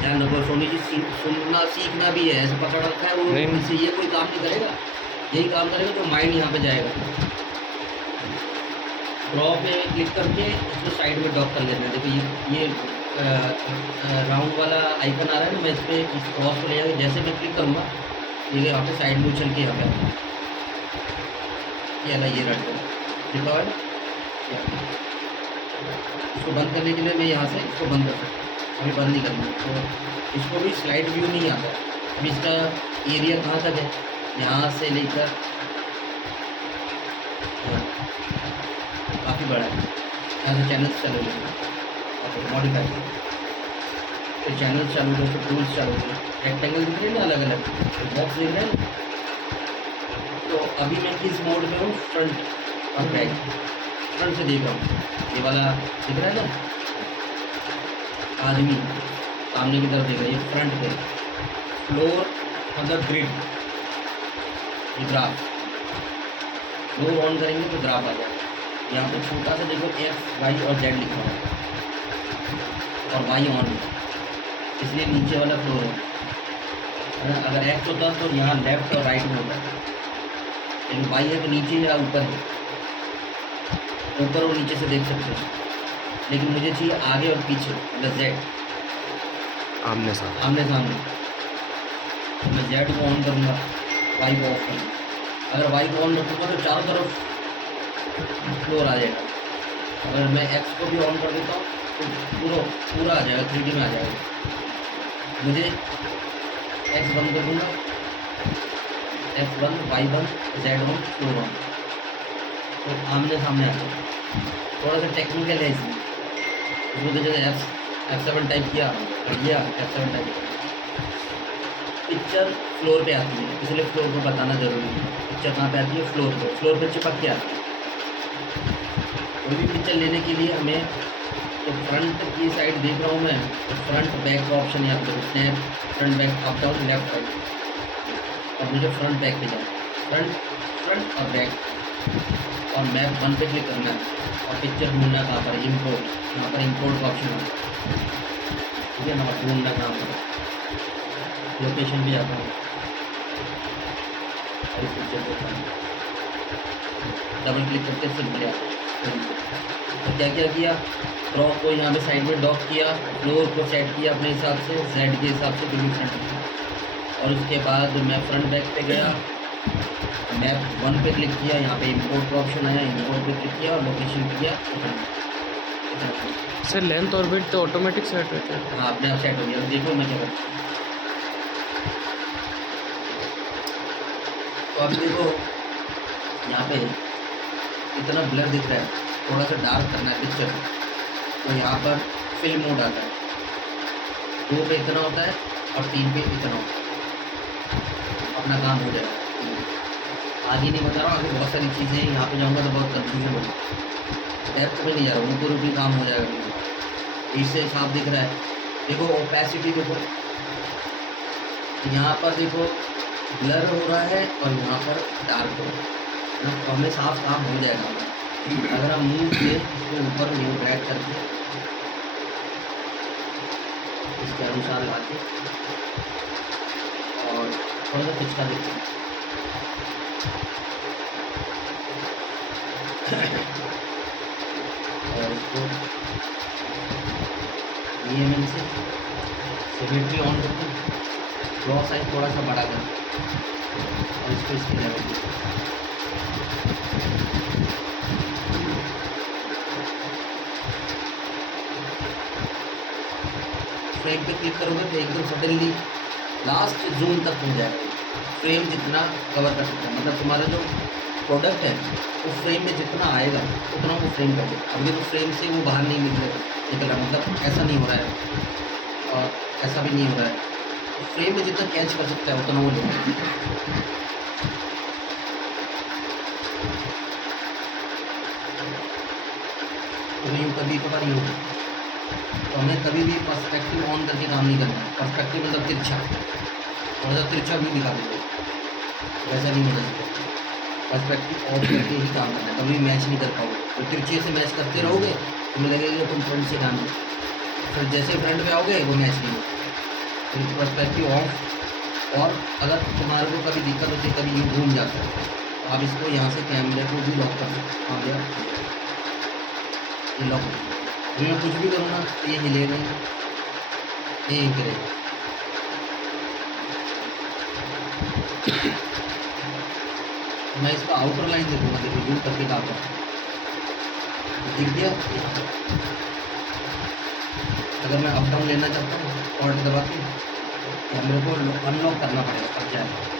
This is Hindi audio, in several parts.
ध्यान रखो सोनी जी, सुनना सीखना भी है, ऐसे पकड़ रखा है वो, नहीं। इससे ये कोई काम नहीं करेगा, यही काम करेगा तो माइंड यहाँ पे जाएगा। ड्रॉ पे क्लिक करके इसको साइड में ड्रॉप कर लेना है। देखो ये राउंड वाला आइकन आ रहा है ना, मैं इस पर इस क्रॉस पर ले जाकर जैसे मैं क्लिक करूँगा ये यहाँ पे साइड में उछल के यहाँ पे आता है, ये वाला ये रट लिखा हुआ है। इसको बंद करने के लिए मैं यहाँ से इसको बंद कर सकता हूँ, अभी बंद नहीं करना, तो इसको भी स्लाइड व्यू नहीं आता। अभी इसका एरिया कहाँ तक है, यहाँ से लेकर काफ़ी बड़ा है। यहाँ से चैनल्स चालू होंगे, मॉडिफाई फिर चैनल्स चालू हो, फिर टूल्स चालू हो, रेक्टेंगल दिख रहे हैं ना अलग अलग, बॉक्स दिख रहे हैं। तो अभी मैं किस मोड में हूँ, फ्रंट और बैक, फ्रंट से देख रहा हूँ, ये वाला दिख रहा है ना आदमी सामने की तरफ देख रहा है, ये फ्रंट पे। फ्लोर मतलब ग्रिड, ये ग्राफ, फ्लोर ऑन करेंगे तो ग्राफ आ जाएगा। यहाँ पे छोटा सा देखो एक्स वाई और जेड लिखा है और वाई ऑन है, इसलिए नीचे वाला फ्लोर है ना। अगर एक्स होता तो यहाँ लेफ्ट और राइट में होता, लेकिन वाई है तो नीचे या ऊपर है, ऊपर और नीचे से देख सकते हो। लेकिन मुझे चाहिए आगे और पीछे, मतलब जेड आमने सामने। आमने सामने, तो मैं जेड को ऑन करूँगा, वाई को ऑफ करूँगा। अगर वाई को ऑन रखूँगा तो चारों तरफ फ्लोर आ जाएगा। अगर मैं एक्स को भी ऑन कर देता हूँ तो पूरा आ जाएगा, 3D में आ जाएगा। मुझे एक्स बंद कर दूँगा, एक्स बंद, वाई बंद, जेड ऑन, फ्लोर ऑन, तो आमने सामने आ जाएगा। थोड़ा सा टेक्निकल है इसमें, उसको तो जैसे F7 टाइप किया और ये F7 टाइप किया। पिक्चर फ्लोर पे आती है, इसलिए फ्लोर को बताना जरूरी है। पिक्चर कहाँ पे आती है, फ्लोर पे, फ्लोर पे चिपक के आती है। कोई भी पिक्चर लेने के लिए हमें, तो फ्रंट की साइड देख रहा हूँ मैं, तो फ्रंट बैक का ऑप्शन यहाँ पे, snap front back up down left right, और मुझे फ्रंट बैक पे जाना, फ्रंट और बैक, और मैप 1 पे क्लिक करना है और पिक्चर ढूंढना कहाँ पर, इम्पोर्ट, यहाँ पर इम्पोर्ट का ऑप्शन आता है, ठीक है ना। ढूंढना कहाँ पर, लोकेशन भी आता है और इस पिक्चर को डबल क्लिक करके सिंपली आता है। तो क्या क्या किया, ड्रॉप को यहाँ पे साइड में डॉक किया, फ्लोर को सेट किया अपने हिसाब से, जेड के हिसाब से, क्योंकि फ्रंट, और उसके बाद मैं फ्रंट बैक पे गया, मैप 1 पे क्लिक किया, यहाँ पे इंपोर्ट का ऑप्शन आया, इंपोर्ट पे क्लिक किया और लोकेशन किया। सर लेंथ और विड्थ तो ऑटोमेटिक सेट रहता है? हाँ अपने आप सेट हो गया। अब देखो मैं क्या करता हूँ, तो अभी देखो यहाँ पे इतना ब्लर दिख रहा है, थोड़ा सा डार्क करना है पिक्चर, तो यहाँ पर फिल्म मोड आता है, 2 पे इतना होता है और 3 पे इतना होता है, अपना काम हो जाएगा। आगे नहीं बता रहा हूँ, आगे बहुत सारी चीज़ें हैं, यहाँ पे जाऊँगा तो बहुत कन्फ्यूजन होगा, डेप्थ में नहीं जा रहा हूँ, ऊपर ऊपर काम हो जाएगा। इससे साफ दिख रहा है, देखो ओपेसिटी देखो, यहाँ पर देखो ब्लर हो रहा है और यहाँ पर डार्क हो रहा है, तो हमें साफ काम हो जाएगा। अगर हम मूव से इसको ऊपर नीचे ड्रैग करके इसके अनुसार लाके और थोड़ा सा पिचका देते हैं, और इसको EMN से सिमेट्री ऑन करके ड्रॉ साइज थोड़ा सा बड़ा कर और इसको इसके लेवल फ्रेम पे क्लिक करोगे तो एकदम सडनली लास्ट जून तक हो जाएगा, फ्रेम जितना कवर कर सकता है, मतलब तुम्हारा जो प्रोडक्ट है वो फ्रेम में जितना आएगा उतना वो फ्रेम कर देगा। अभी तो फ्रेम से वो बाहर नहीं निकल रहा, मतलब ऐसा नहीं हो रहा है और ऐसा भी नहीं हो रहा है, फ्रेम में जितना कैच कर सकता है उतना वो लेगा। तो यूँ कभी कभार यूँ, तो हमें कभी भी पर्सपेक्टिव ऑन करके काम नहीं करना है। पर्सपेक्टिव मतलब तिरछा, थोड़ा सा तिरछा भी दिखा देते, वैसा नहीं होना चाहिए। पर्सपेक्टिव ऑफ करके ही काम करना है, कभी मैच नहीं कर पाओगे। तो तिरछे से मैच करते रहोगे तुम्हें लगेगा तुम फ्रंट से काम, फिर जैसे फ्रंट पे आओगे वो मैच नहीं होगा। Perspective of. और अगर तुम्हारे को कभी दिक्कत होती है, कभी ये घूम जाता है, तो आप इसको यहाँ से कैमरे को भी लॉक कर सकते हो। हाँ भैया, ये लॉक हो गया। अभी मैं कुछ भी करूँ ना तो ये हिलेगा नहीं, ये करेगा। मैं इसका आउटर लाइन दे दूँगा, देखिए दूर करके डालता हूँ, दिख गया। अगर मैं अप डाउन लेना चाहता हूँ ऑल्ट दबा के, या मेरे को अनलॉक करना पड़ेगा तब जाएगा।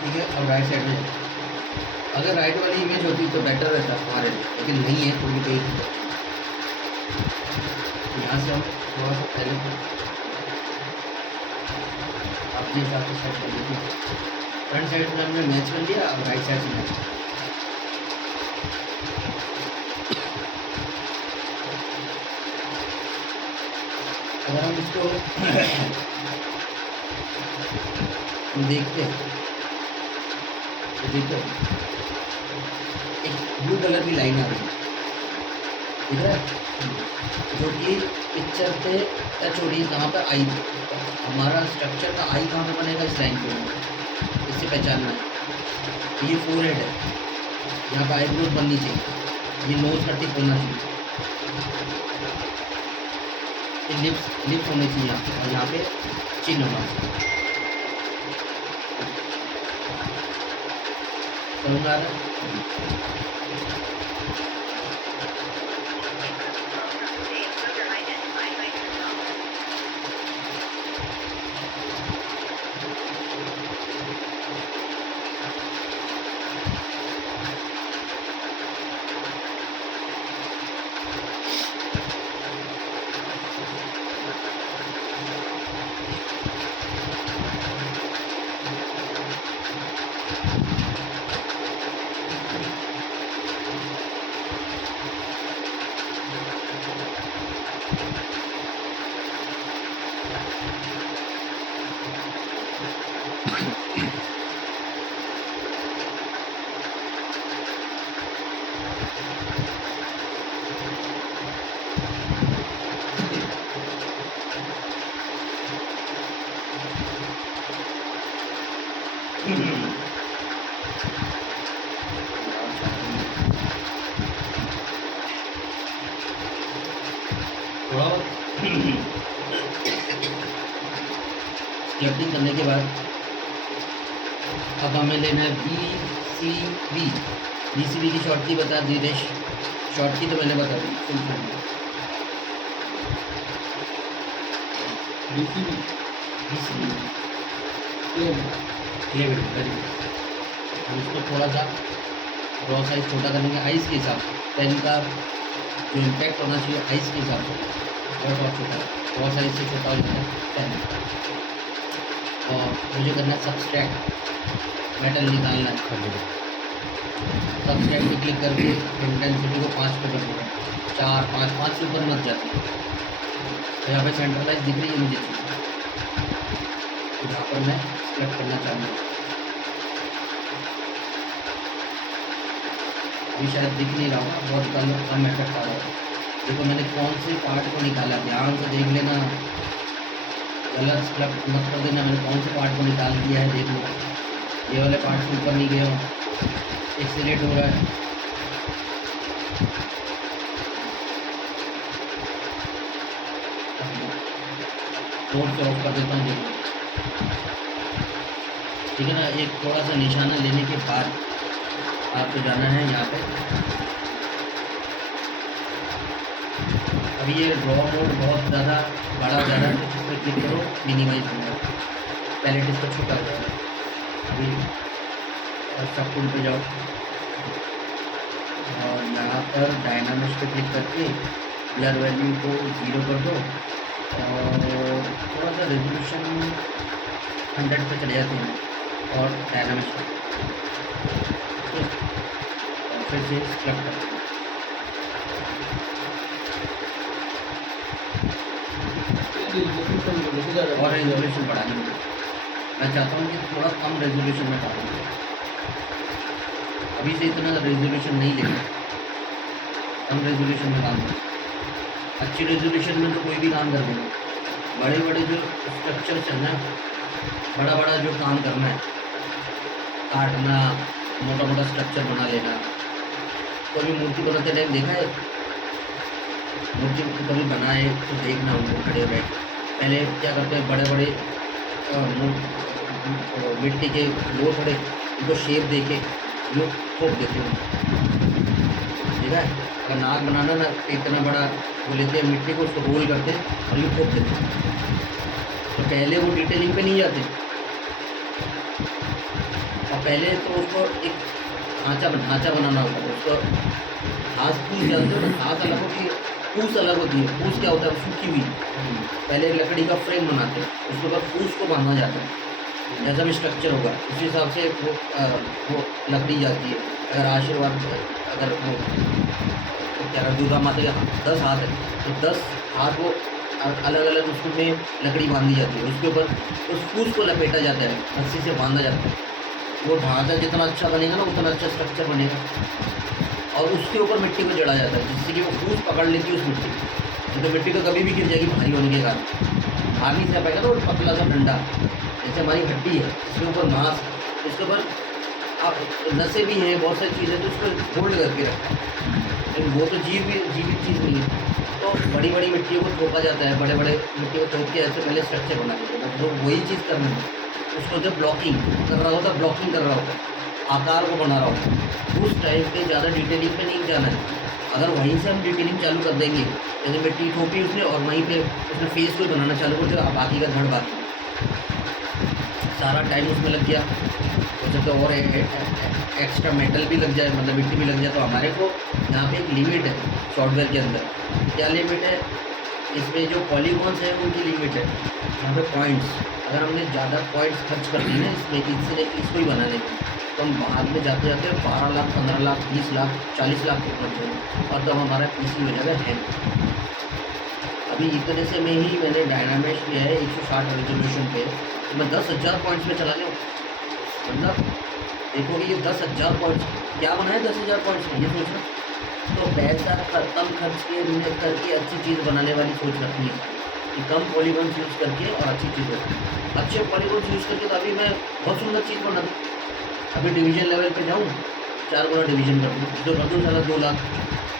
ठीक है, अब राइट साइड में जाओ। अगर राइट वाली इमेज होती तो बेटर रहता हमारे लिए, लेकिन नहीं है, तो भी कोई यहाँ से हम थोड़ा सा पहले अपने हिसाब से सेट कर लीजिए। फ्रंट साइड में हमने मैच कर लिया, अब राइट साइड से मैच। अगर हम इसको देखते हैं तो देखो एक ब्लू कलर की लाइन आ रही है, दिख रहा है, जो कि पिक्चर पे टच हो रही है। कहाँ पर? आई पे। हमारा स्ट्रक्चर का आई कहाँ पे बनेगा? इस लाइन पे, इससे पहचानना है। ये फोरहेड है, यहाँ पर आईब्रोज बननी चाहिए, ये नोज का टिप होना चाहिए, ये लिप्स होने चाहिए यहाँ पे, और यहाँ पे चिन्ह होना चाहिए। समझ आ रहा है? थोड़ा स्क्लैपिंग करने के बाद अब हमें लेना है BCB। BCB की शॉर्ट की बता दी देश, शॉर्ट की तो मैंने बता दी, full form BCB very good. हम इसको थोड़ा सा ड्रॉ साइज छोटा करेंगे आइस के हिसाब से, पेन का जो इम्पैक्ट होना चाहिए आइस के हिसाब से बहुत छोटा, ड्रॉ साइज से छोटा हो जाता है पेन। और मुझे करना है सब्सट्रैक्ट, मेटल निकालना है। सब्सट्रैक्ट पे क्लिक करके इंटेंसिटी को 5 पे कर दूँगा, 4 5 5 से ऊपर मत जाती है। तो यहाँ पे सेंट्रलाइज दिख रही है मुझे चीज़, यहाँ पर मैं सेलेक्ट करना चाहूँगा। अभी शायद दिख नहीं रहा होगा, बहुत कम इफेक्ट आ रहा है। देखो मैंने कौन से पार्ट को निकाला, ध्यान से देख लेना, गलत सेलेक्ट मत कर देना। मैंने कौन से पार्ट को निकाल दिया है देख लो, ये वाले पार्ट से ऊपर नहीं गया हूँ, एक्सीलेट हो रहा है। मोड से ऑफ कर देता हूँ, देखो ठीक है ना। एक थोड़ा सा निशाना लेने के बाद आपको जाना है यहाँ पे। अभी ये ड्रॉ मोड बहुत ज़्यादा बड़ा हो जा रहा है, तो इस पर क्लिक करो, मिनिमाइज होगा, पहले इसको छोटा हो जाएगा। अभी सब टूल पे जाओ और यहाँ पर डायनामिक्स पे क्लिक करके ब्लर वैल्यू को 0 कर दो और थोड़ा सा रेजोल्यूशन 100 पे चले जाते हैं और डायनामिक्स पे ठीक है, और फिर से स्क्रब कर दो। और रेजोल्यूशन बढ़ानी होगी, मैं चाहता हूँ कि थोड़ा कम रेजोल्यूशन में डालूँ। अभी से इतना रेजोल्यूशन नहीं लेना, कम रेजोल्यूशन में काम करो। अच्छी रेजोल्यूशन में तो कोई भी काम कर देगा। बड़े बड़े जो स्ट्रक्चर चलना है, बड़ा बड़ा जो काम करना है, काटना, मोटा मोटा स्ट्रक्चर बना लेना। तो अभी मूर्ति बनाते टाइम देखा है, मूर्ति कभी बनाए तो देखना उनको खड़े बैठ। पहले क्या करते हैं, बड़े बड़े मिट्टी के वो खड़े, उनको शेप दे के जो ठोक देते हैं, ठीक है। अगर नाक बनाना ना, इतना बड़ा वो लेते हैं मिट्टी को, उसको रोल करते हैं और ये ठोक देते हैं। तो पहले वो डिटेलिंग पे नहीं जाते, और पहले तो उसको एक ढांचा बनाना होता है। उसको घास फूस जानते हो ना, घास अलग होती है, फूस अलग होती है। फूस क्या होता है, सूखी हुई। पहले लकड़ी का फ्रेम बनाते हैं, उसके बाद फूस को बांधा जाता है, जैसा भी स्ट्रक्चर होगा उस हिसाब से वो लकड़ी जाती है। अगर आशीर्वाद, अगर वो क्या दुर्गा माता के 10 हाथ है तो 10 हाथ वो अलग अलग उसमें लकड़ी बांधी जाती है, उसके ऊपर उस फूस को लपेटा जाता है, रस्सी से बांधा जाता है। वो ढांचा जितना अच्छा बनेगा ना, उतना अच्छा स्ट्रक्चर बनेगा। और उसके ऊपर मिट्टी को जड़ा जाता है, जिससे कि वो फूस पकड़ लेती है उस मिट्टी को। तो मिट्टी तो कभी भी गिर जाएगी भारी होने के कारण, भार नहीं सह पाएगा। तो पतला सा डंडा, जैसे हमारी हड्डी है, इसके ऊपर मांस, इसके ऊपर आप नसें भी हैं, बहुत सारी चीज़ें, तो उसको होल्ड करके रखा है। लेकिन वो तो जीवित चीज़ नहीं है। तो बड़ी बड़ी मिट्टियों को ठोका जाता है, बड़े बड़े मिट्टी को ठोक के ऐसे पहले स्ट्रक्चर बना देते हैं। तो वही चीज़ करना है, उसको जब ब्लॉकिंग कर रहा होता, ब्लॉकिंग कर रहा होता, आकार को बना रहा होता, उस टाइम पे ज़्यादा डिटेलिंग पे नहीं जाना है। अगर वहीं से हम डिटेलिंग चालू कर देंगे, जैसे मिट्टी ठोकी उसने और वहीं पे उसने फेस को बनाना चालू कर दिया, बाकी का धड़ बाकी, सारा टाइम उसमें लग गया। तो जब तो और एक्स्ट्रा मेटल भी लग जाए, मतलब मिट्टी भी लग जाए, तो हमारे को यहाँ पे एक लिमिट है सॉफ्टवेयर के अंदर। क्या लिमिट है? इसमें जो पॉलीगॉन्स हैं उनकी लिमिट है। यहाँ पे पॉइंट्स, अगर हमने ज़्यादा पॉइंट्स खर्च कर दिए ना इसमें, इसको ही बनाने में, तो हम बाद में जाते जाते 12 लाख, 15 लाख, 20 लाख, 40 लाख के पहुँच जाएंगे, और तब हमारा पीसी हो जाएगा हैंग। अभी इतने से में ही मैंने डायनामिक्स किया है 160 रेजोल्यूशन पे, तो मैं 10,000 पॉइंट्स में चला गया। मतलब देखो कि ये 10,000 पॉइंट्स क्या बनाए 10,000 पॉइंट्स में, ये सोचना। तो पैसा कम खर्च के मेहनत करके अच्छी चीज़ बनाने वाली सोच रखनी है कि कम पॉलीगॉन्स यूज़ करके और अच्छी चीज़ होती है। अच्छे पॉलीगॉन्स यूज़ करके तो अभी मैं बहुत सुंदर चीज़ बना दूँ। अभी डिवीज़न लेवल पे जाऊँ, 4 गुना डिवीज़न कर दूँ, जो कर दूँ साला 2 लाख,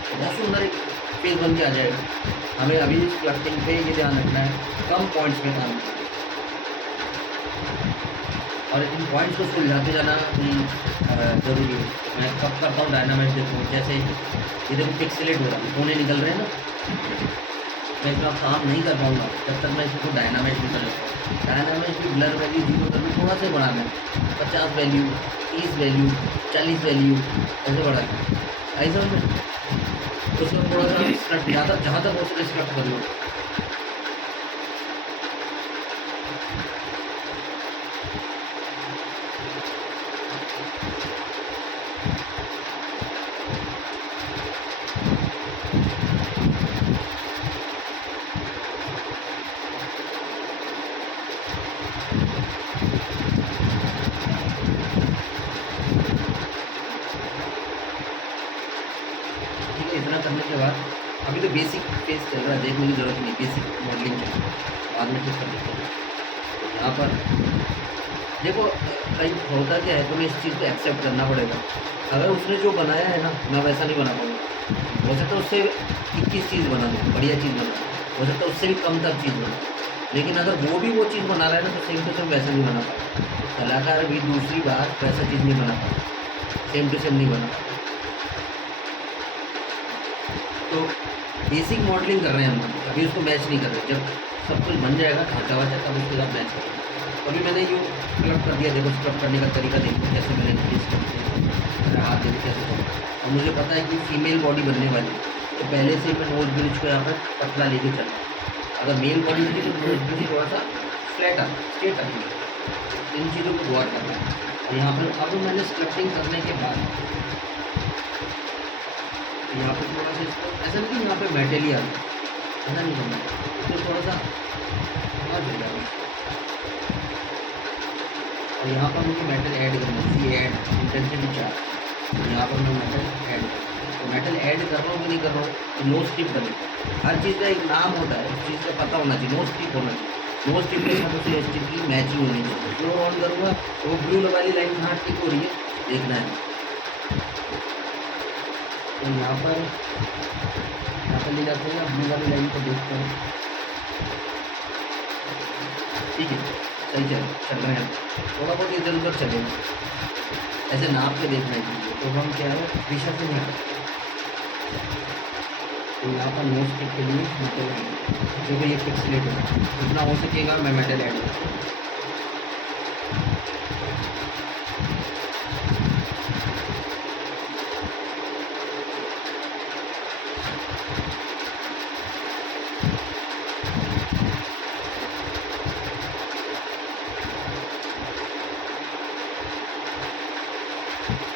तो बहुत सुंदर एक पेज बन के आ जाएगा। हमें अभी स्क्लप्टिंग पे ये ध्यान रखना है, कम पॉइंट्स में काम करना, और इन पॉइंट्स को सुलझाते जाना भी ज़रूरी है। मैं कब करता हूँ डायनामिक्स, देखो जैसे ये देखो पिक्सेलेट हो रहा है, कोने निकल रहे हैं ना, मैं इतना काम नहीं कर पाऊँगा जब तक मैं इसको डायनामिक्स निकल लेता हूँ। डायनामिक्स भी ब्लर वैल्यू 0 करके थोड़ा सा बढ़ाना है, 50 वैल्यू, 30 वैल्यू, 40 वैल्यू, ऐसे बढ़ाना है, ऐसा में उसको थोड़ा सा स्कट जहाँ तक हो सके स्कट कर लो। इतना करने के बाद अभी तो बेसिक फेस चल रहा है, देखने की ज़रूरत नहीं, बेसिक मॉडलिंग चल रहा है, बाद में ठीक कर लेते हैं। तो यहाँ पर देखो कहीं होता क्या है, तुम्हें इस चीज़ को एक्सेप्ट करना पड़ेगा। अगर उसने जो बनाया है ना, मैं वैसा नहीं बना पाऊँगा। हो सकता है उससे 21 चीज़ बना दूँ, बढ़िया चीज़ बना दूँ, हो सकता है उससे भी कम तर चीज़ बना, लेकिन अगर वो भी वो चीज़ बना रहा है ना, तो सेम टू सेम वैसा नहीं बना पाएगा। कलाकार भी दूसरी बार वैसा चीज़ नहीं बना पाएगा, सेम टू सेम नहीं बना पाएगा। तो बेसिक मॉडलिंग कर रहे हैं हम, अभी उसको मैच नहीं कर रहे। जब सब कुछ बन जाएगा ढांचा वाचा, तब उसके साथ मैच करेंगे। तो अभी मैंने यूँ स्क्रब कर दिया, देखो स्क्रब करने का तरीका देखो कैसे मैंने मेरा हाथ देखो कैसे करूँ। और मुझे पता है कि फीमेल बॉडी बनने वाली है, तो पहले से ही मैं नोज ब्रिज को यहाँ पर पतला लेके चला। अगर मेल बॉडी होती तो नोज ब्रिज थोड़ा सा फ्लैट आता, स्ट्रेट आती है। इन चीज़ों को गौर करना है। और यहाँ पर अब मैंने स्क्रप्टिंग करने के बाद यहाँ पर थोड़ा सा इसको ऐसा नहीं कि यहाँ पे मेटल ही आ रहा है, ऐसा नहीं करना है। तो थोड़ा सा आ जाएगा। और यहाँ पर मुझे मेटल ऐड करना है, सी ऐड इंटेंसिटी 4। तो यहाँ पर मैं मेटल ऐड कर, तो मेटल ऐड कर रहा हूँ कि नहीं कर रहा हूँ, तो नो स्टिप बने। हर चीज़ का एक नाम होता है, उस चीज़ का पता होना चाहिए, नो स्टिप होना चाहिए। नो स्टिप के साथ उसे स्टिप की मैचिंग होनी चाहिए। फ्लोर ऑन करूँगा तो वो ब्लू वाली लाइन कहाँ टिक हो रही है देखना है। तो यहाँ पर ले जाते हैं, ब्लू वाली लाइन को देखते हैं। ठीक है, सही चल रहे हैं, थोड़ा बहुत इधर उधर चलेगा, ऐसे नाप के देखना चाहिए। तो हम क्या है दिशा से नहीं, तो यहाँ पर नोज टिप के लिए मेटल ऐड, जो भी ये पिक्सलेट है जितना हो सकेगा मैं मेटल ऐड करूँ।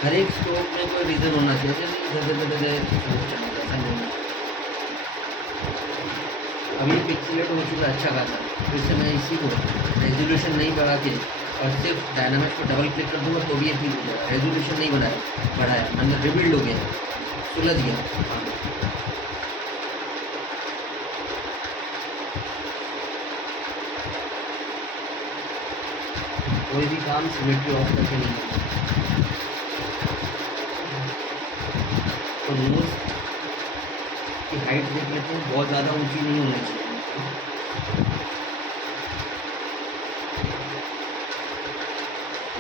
हर एक स्ट्रोक में कोई रीज़न होना चाहिए, जैसे ऐसा नहीं होना। अभी पिक्सेलेट हो चुका है अच्छा खासा, फिर से मैं इसी को रेजोल्यूशन नहीं बढ़ा के और सिर्फ डायनामिक्स को डबल क्लिक कर दूँगा तो भी ये ठीक हो जाएगा। रेजोल्यूशन नहीं बढ़ाया, मतलब रिबिल्ड हो गया, सुलझ गया। हाँ, कोई भी काम सिमेट्री ऑफ करके नहीं होता। तो नोज की हाइट देख लेते हैं, बहुत ज़्यादा ऊंची नहीं होनी चाहिए।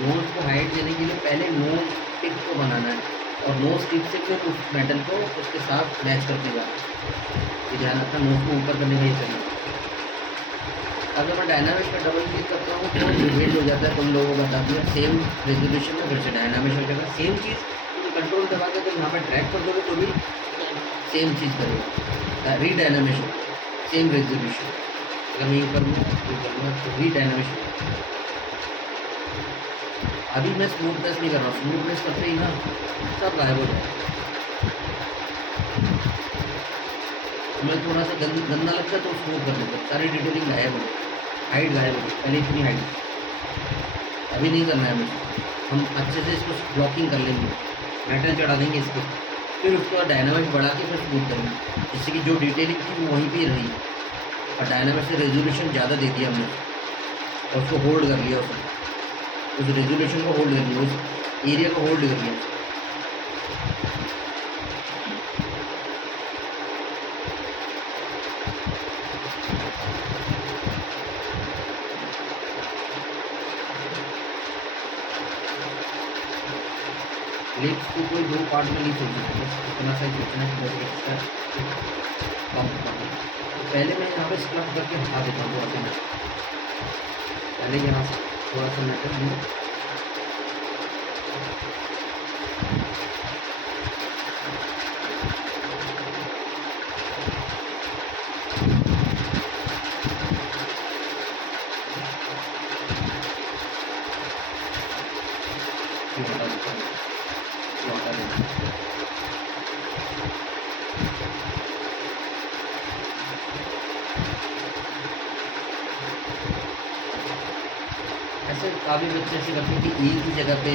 नोज को हाइट देने के लिए पहले नोज टिप को बनाना है, और नोज टिप से फिर उस मेटल को उसके साथ मैच करके जाना है। ये ध्यान रखना, नोज को ऊपर करने का ये तरीका। अगर मैं डायनामिक्स में डबल क्लिक करता हूँ तो डिवेट हो जाता है, तुम लोगों को बता दिया। सेम रेजोल्यूशन में फिर से डायनामिक्स हो जाएगा, सेम चीज़ कंट्रोल दबा के अगर यहाँ पर ट्रैक कर दोगे तो भी सेम चीज़ करेगा। री डायनामिक्स सेम रेजोल्यूशन, अगर मैं ये करूँगा तो री डायनामिक्स। अभी मैं स्मूथनेस नहीं कर रहा हूँ, स्मूथनेस करते ही ना सब गायब हो जाएगा। मैं थोड़ा सा गंदा लगता है तो स्मूथ कर देता हूँ, सारी डिटेलिंग गायब हो गई, हाइट गायब हो गई। पहले इतनी हाइट, अभी नहीं करना है मुझे। हम अच्छे से इसको ब्लॉकिंग कर लेंगे, मेटल चढ़ा देंगे इसके, फिर उसके बाद डायनामिक्स बढ़ा के फिर स्मूथ करेंगे, जिससे कि जो डिटेलिंग थी वो वहीं पर रही। और डायनामिक्स से रेजोल्यूशन ज़्यादा दे दिया हमने और उसको होल्ड कर लिया, उस रेजोल्यूशन को होल्ड कर लिया, उस एरिया को होल्ड कर लिया। लिप्स को कोई दो पार्ट में नहीं सोच सकते, बस इतना सा ही सोचना है कि एक्स्ट्रा कम करना। तो पहले मैं यहाँ पे स्क्रब करके हटा देता हूँ थोड़ा सा, पहले यहाँ से थोड़ा सा मेटल दूँ, हटा देता हूँ, हटा देता हूँ। ऐसे काफ़ी बच्चे ऐसे करते हैं कि एक ही जगह पे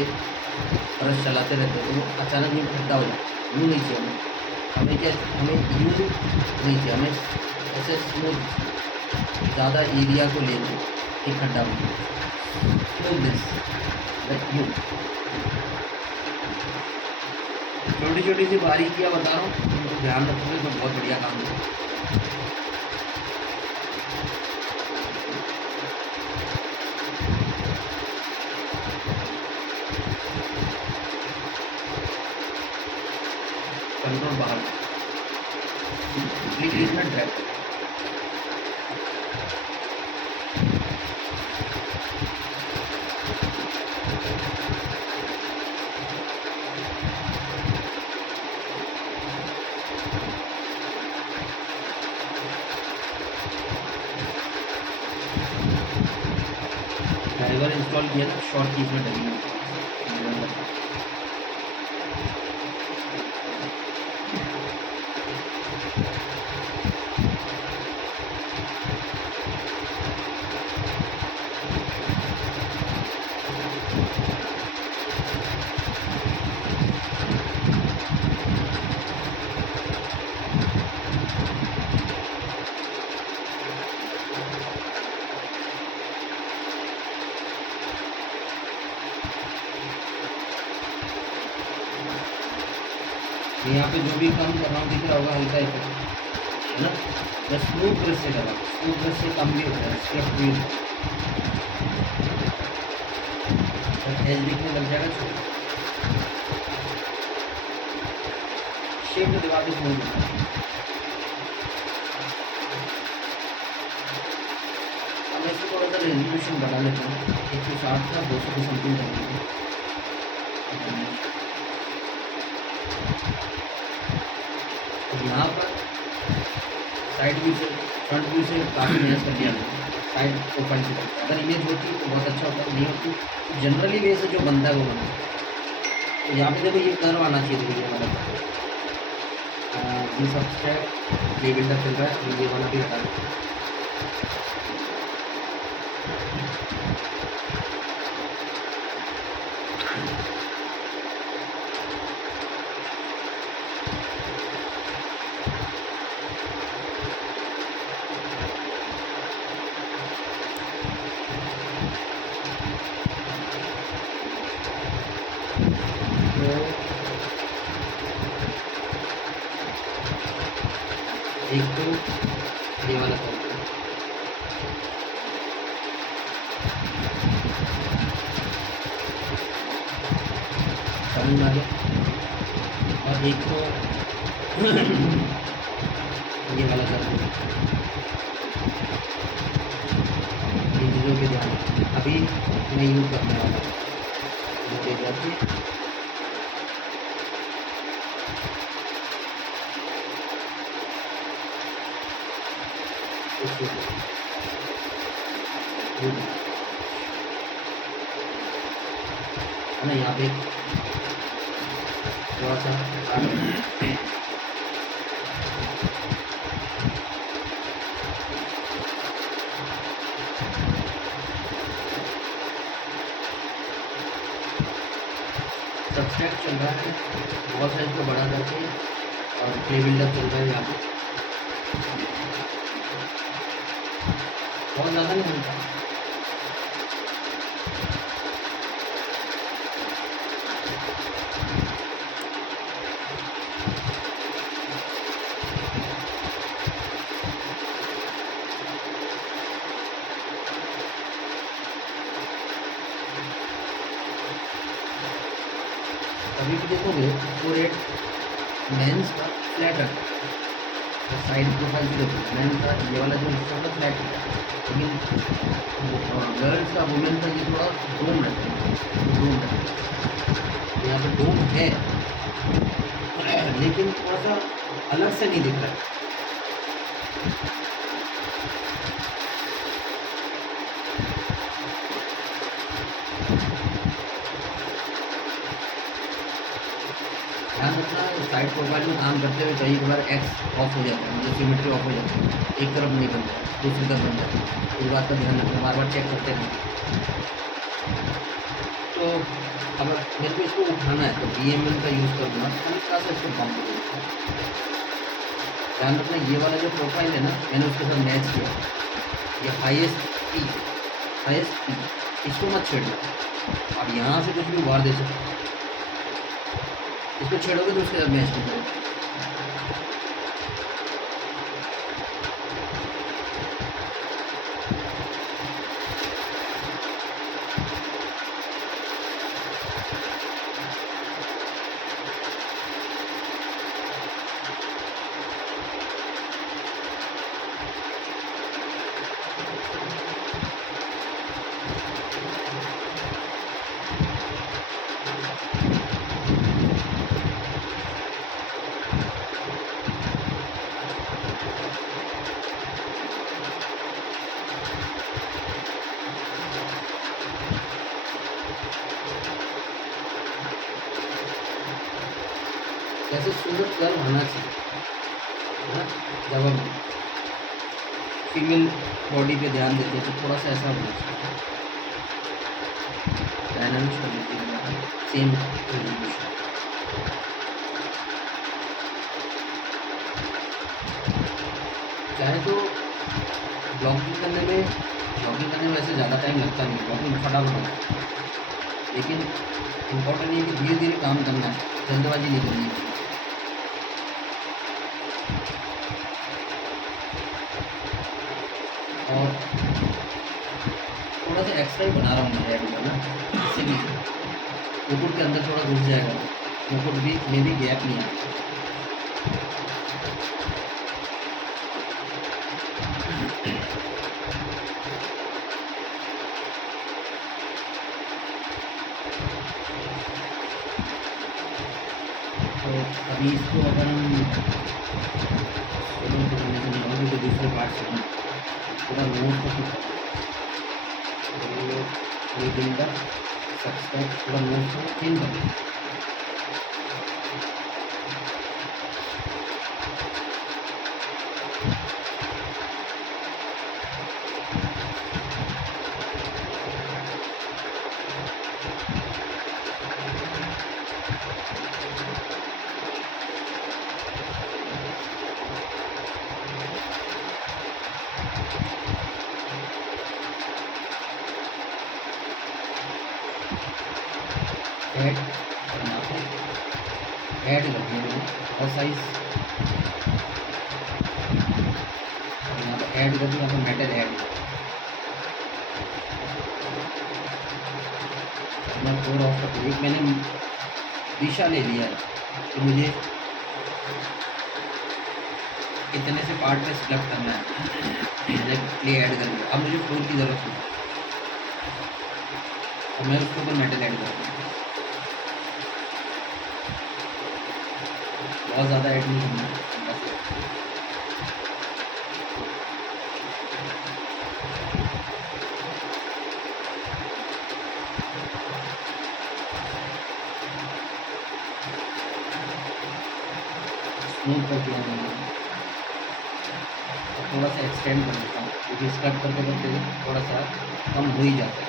ब्रश चलाते रहते हैं, तो वो अचानक यूँ ठंडा हो जाता है। यूँ नहीं चाहिए हमें क्या, हमें यूँ नहीं चाहिए, हमें ऐसे स्मूथ ज़्यादा एरिया को लेंगे एक खड्डा लुक दिस लाइक यू। छोटी छोटी सी बारीकियाँ बता रहा हूँ, उनको ध्यान रखोगे तो बहुत बढ़िया काम होगा। कंट्रोल बाहर क्लिक में ड्रैग। ड्राइवर इंस्टॉल किया ना, शॉर्ट कीज में डली यहाँ पे जो भी काम कर रहा हूँ दिख रहा होगा हल्का इफेक्ट है ना। मैं स्मूथ ब्रश से कर रहा हूँ, स्मूथ ब्रश से कम भी होता है, स्क्रब भी एज दिखने लग जाएगा। छोटा शेप में दबा के स्मूथ होता है। अब मैं इसको थोड़ा सा रेजोल्यूशन बढ़ा लेता हूँ, 160 था 200 की समथिंग कर लेते हैं। यहाँ पर साइड व्यू से फ्रंट व्यू से काफ़ी मेहनत कर लिया मैंने, साइड प्रोफाइल से करके। अगर इमेज होती तो बहुत अच्छा होता, नहीं होती तो जनरली वे से जो बनता है वो बनता है। तो यहाँ पे देखो ये कर्व आना चाहिए, देखिए ये वाला ये सब्सट्रैक्ट प्ले बिल्डर चल रहा है, ये वाला भी हटा दो। एक तो ये वाला तमिलनाडु, और एक तो ये वाला कर दो। इन चीज़ों के ध्यान अभी मैं यूज़ करने वाला हूँ। मुझे जाती है ना, यहाँ पे थोड़ा सा सब्सट्रैक्ट चल रहा है, बहुत साइज को बढ़ा करके, और प्ले बिल्डर चल रहा है यहाँ पे। बहुत ज़्यादा नहीं मिलता। अभी भी देखोगे तो रेट मेंस का फ्लैट रखा है, तो साइड प्रोफाइल भी देखो मेन का ये वाला जो हिस्सा होता फ्लैट है, लेकिन गर्ल्स का वुमेन का ये थोड़ा डोम रहता है, डोम रहता है। यहाँ पे डोम है लेकिन थोड़ा सा अलग से नहीं दिख रहा है। ध्यान रखना साइड प्रोफाइल में काम करते हुए कई बार एक्स ऑफ हो जाता है, मतलब सिमेट्री ऑफ हो जाती है, एक तरफ नहीं बनता है दूसरी तरफ बन जाता है। इस बात का ध्यान रखना, बार बार चेक करते रहना। तो अगर मेरे को इसको उठाना है तो DML का यूज़ करूँगा, हल्का सा इसको बंद करूँगा। ध्यान रखना ये वाला जो प्रोफाइल है ना, मैंने उसके साथ मैच किया, ये हाईएस्ट पी हाईएस्ट इसको मत छेड़ो। आप यहाँ से कुछ भी उभार दे सकते हो, इसको छेड़ोगे तो उसके साथ मैच नहीं करोगे। कैसे सुंदर कर्व होना चाहिए, है ना। जब हम फीमेल बॉडी पे ध्यान देते हैं तो थोड़ा सा ऐसा होना चाहिए, डायनामिक्स कर देते हैं सेम एग्जीक्यूशन। चाहे तो ब्लॉगिंग करने में वैसे ज़्यादा टाइम लगता नहीं, ब्लॉगिंग फटाफट होता है, लेकिन इम्पोर्टेंट ये कि धीरे धीरे काम करना है, जल्दबाजी नहीं करनी है। और थोड़ा सा एक्स्ट्रा ही बना रहा हूँ मैं हेड का ना, इससे भी मुकुट के अंदर थोड़ा घुस जाएगा, मुकुट भी में भी गैप नहीं आएगा। तो अभी इसको अगर हम सोलह को करने से नहीं होगा तो दूसरे पार्ट से हम पूरा नोट को तो ये दिन का सब्सक्राइब पूरा नोट को चेंज कर दें। ऐड करना है, ऐड कर दिया मैंने और साइज, यहाँ पर ऐड कर दिया, यहाँ पर मेटल ऐड फोर ऑफ का एक मैंने दिशा ले लिया है कि मुझे कितने से पार्ट पे सिलेक्ट करना है, मैंने प्ले ऐड कर दिया। अब मुझे फ्लोर की ज़रूरत नहीं, और मैं उसके ऊपर मेटल ऐड कर दूँ, बहुत ज़्यादा ऐड नहीं करना है। स्मूथ कर दिया मैंने, थोड़ा सा एक्सटेंड कर देता हूँ क्योंकि स्कट करते करते थोड़ा सा कम हो ही जाता है।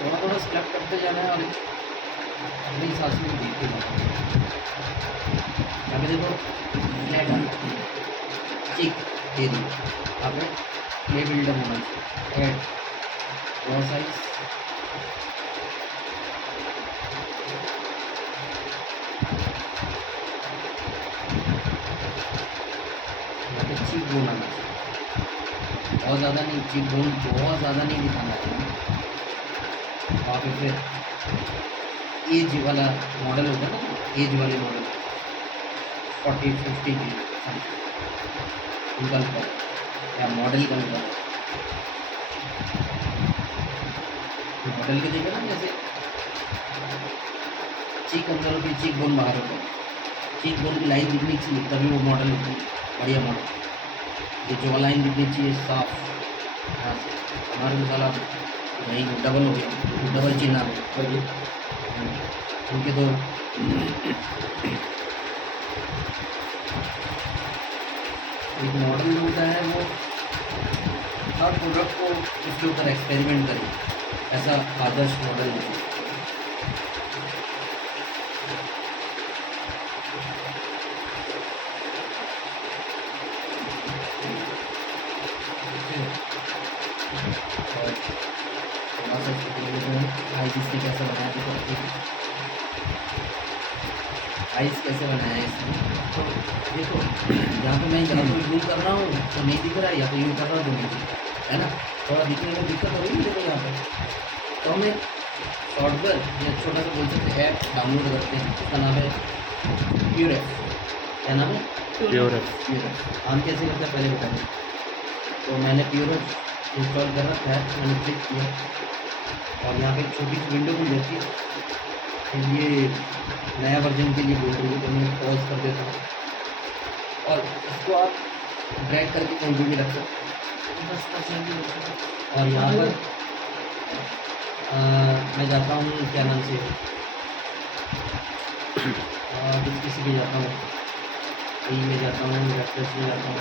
थोड़ा थोड़ा स्कट करते जाना है और अपने हिसाब से देखते जाना है। यहाँ पे देखो फ्लैट चिक दे दी, यहाँ पे प्ले बिल्डर होना चाहिए, ऐड ड्रॉ साइज, यहाँ पे चीक बोन आना चाहिए, बहुत ज़्यादा नहीं, चीक बोन बहुत ज़्यादा नहीं दिखाना चाहिए। वहाँ पे फिर एज वाला मॉडल होता है ना, एज वाले मॉडल 40-50 की उनका ऊपर या मॉडल का ऊपर मॉडल के देखा ना, जैसे चीक अंदर होती है, चीक बोन बाहर होता है, चीक बोन की लाइन दिखनी चाहिए तभी वो मॉडल होती है बढ़िया मॉडल। ये जो लाइन दिखनी चाहिए साफ, यहाँ से हमारे मसाला नहीं डबल हो गया, डबल चिन्ह आ गया उनके तो एक मॉडल जो होता है वो हर प्रोडक्ट को उसके ऊपर एक्सपेरिमेंट करें, ऐसा आदर्श मॉडल होता है। और थोड़ा सा इसको देख लेते हैं आइस इसने कैसे बनाया। देखो आइस कैसे बनाया है इसने, तो देखो यहाँ पे मैं या तो यूँ कर रहा हूँ तो नहीं दिख रहा है, या तो यूँ कर रहा हूँ तो नहीं दिख रहा है ना, थोड़ा दिखने में दिक्कत हो रही है देखो यहाँ पे। तो हमें सॉफ्टवेयर या छोटा सा बोल सकते हैं ऐप डाउनलोड करते हैं, उसका नाम है प्योरेफ। क्या नाम है? प्योरेफ। प्योरेफ। हम कैसे करते हैं पहले बताएंगे। तो मैंने प्योरेफ इंस्टॉल कर रखा है, मैंने क्लिक किया और यहाँ पे एक छोटी सी विंडो खुल जाती है। फिर ये नया वर्जन के लिए बोल रही है, तो मैं पॉज कर देता हूँ और इसको आप ड्रैग करके कहीं भी रख सकते हैं। और यहाँ पर मैं जाता हूँ क्या नाम से किसी भी जाता हूँ, कहीं में जाता हूँ, रेफरेंस में जाता हूँ,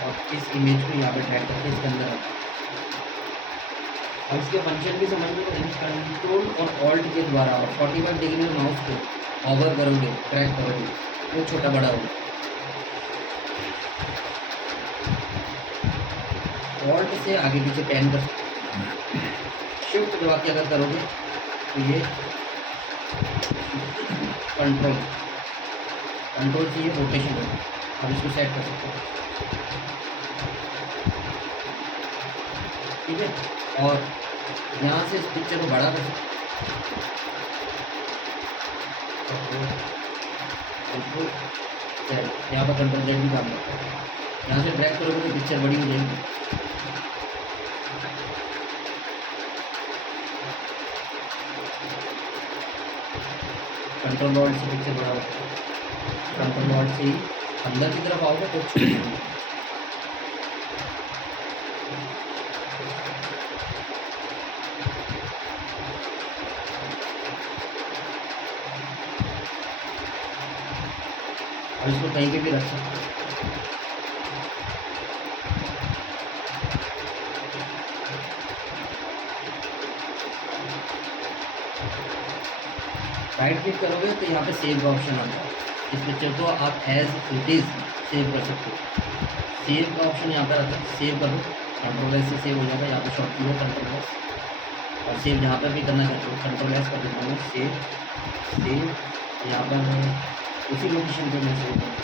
और इस इमेज को यहाँ पे ड्रैग करके इसके अंदर रखता हूँ। और इसके फंक्शन भी समझ लो, कंट्रोल और ऑल्ट के द्वारा और 45 डिग्री में माउस को हॉवर करोगे, ड्रैग करोगे, वो छोटा बड़ा होगा। ऑल्ट से आगे पीछे पैन कर सकते, शिफ्ट दबा के अगर करोगे तो ये कंट्रोल से ये रोटेशन होगा। अब इसको सेट कर सकते हो, ठीक है। और यहाँ से इस पिक्चर को बड़ा कर सकते कंट्रोल Z, यहाँ पर कंट्रोल Z भी काम करता है। यहाँ से ड्रैग करोगे तो पिक्चर बड़ी हो जाएगी। कंट्रोल ऑल्ट से पिक्चर बड़ा होता है, कंट्रोल ऑल्ट से ही अंदर की तरफ आओगे तो छोटी होगी। और इसको कहीं पे भी रख सकते हो। राइट क्लिक करोगे तो यहाँ पे सेव का ऑप्शन आता है। इस पिक्चर को आप एज इट इज़ सेव कर सकते हो। सेव का ऑप्शन यहाँ पर आता है, सेव करो, कंट्रोल एस से सेव हो जाएगा। यहाँ पे शॉर्ट की है कंट्रोल एस, और सेव जहाँ पर भी करना चाहते हो कंट्रोल एस कर देता हूँ। सेव यहाँ पर उसी लोकेशन पर मैं सेव करता हूँ।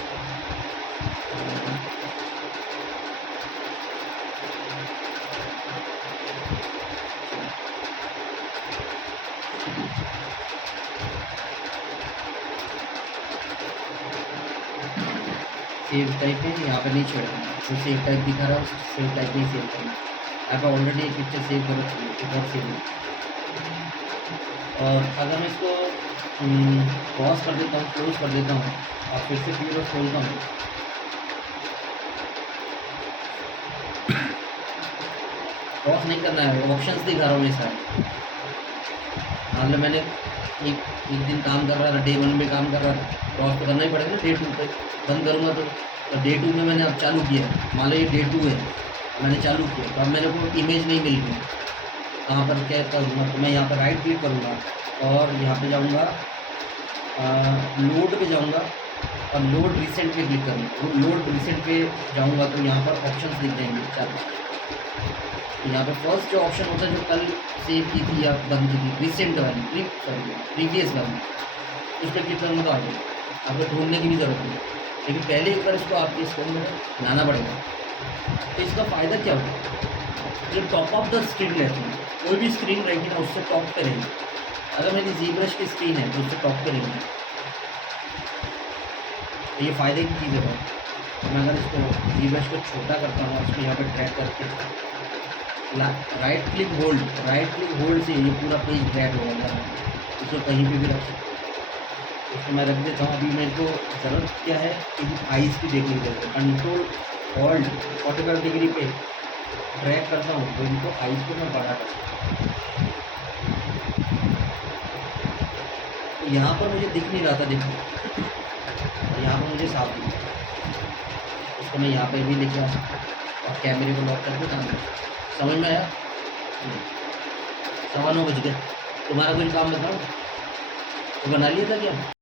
सेव टाइप है, यहाँ पर नहीं छोड़ना, जो सेव टाइप दिखा रहा है उस सेव टाइप नहीं सेव करना। यहाँ पर ऑलरेडी एक पिक्चर सेव कर रखी है, एक और सेव। और अगर मैं इसको पॉज कर देता हूँ, क्लोज कर देता हूँ और फिर से प्योर खोलता हूँ, पॉज नहीं करना है, ऑप्शंस दिखा रहा हूँ ये सारे। मान लो मैंने एक दिन काम कर रहा था, डे 1 में काम कर रहा था, पॉज तो करना ही पड़ेगा ना। डे 2 पे बंद करूँगा तो डे 2 में मैंने अब चालू किया, मान लो ये डे 2 है, मैंने चालू किया, तो अब मेरे को इमेज नहीं मिल रही। कहाँ पर क्या करूँगा, तो मैं यहाँ पर राइट क्लिक करूँगा और यहाँ पे जाऊँगा, लोड पे जाऊँगा और लोड रिसेंट पे क्लिक करूँगा। लोड रिसेंट पे जाऊँगा तो यहाँ पर ऑप्शंस दिख जाएंगे 4। तो यहाँ पे फर्स्ट जो ऑप्शन होता है जो कल सेव की थी या बंद की थी, रिसेंट वाली, प्रीवियस वाली, उस पर क्लिक करूँगा तो आ जाएगा। आपको ढूंढने की भी ज़रूरत नहीं, लेकिन पहले एक बार इसको आपके इसके अंदर लाना पड़ेगा। तो इसका फ़ायदा क्या होगा, जो टॉप ऑफ द स्क्रीन रहती है, कोई भी स्क्रीन रहेगी ना उससे टॉप पे रहेगी। अगर मेरी ZBrush की स्क्रीन है तो उससे टॉप पे रहेगी। तो ये फ़ायदे की चीज़ है। तो मैं अगर इसको ZBrush को छोटा करता हूँ, इसको यहाँ पर ड्रैग करके राइट क्लिक होल्ड से ये पूरा पेज ड्रैग हो जाता है। इसको कहीं पे भी रख सकते हो। इसको मैं रख देता हूँ। अभी मेरे को ज़रूरत क्या है कि आइज़ की देखने की जरूरत है। कंट्रोल ऑल्ट 45 डिग्री पे ड्रैग करता हूँ तो इनको आइज़ को मैं बड़ा करता हूँ। तो यहाँ पर मुझे दिख नहीं रहा था, देखो, और यहाँ पर मुझे साफ दिख रहा है। इसको मैं यहाँ पे भी लेके आ सकता हूँ और कैमरे को लॉक करके काम कर सकता हूँ। समझ में आया? 9:15 बज गए। तुम्हारा कुछ काम बताओ, तो बना लिया था क्या?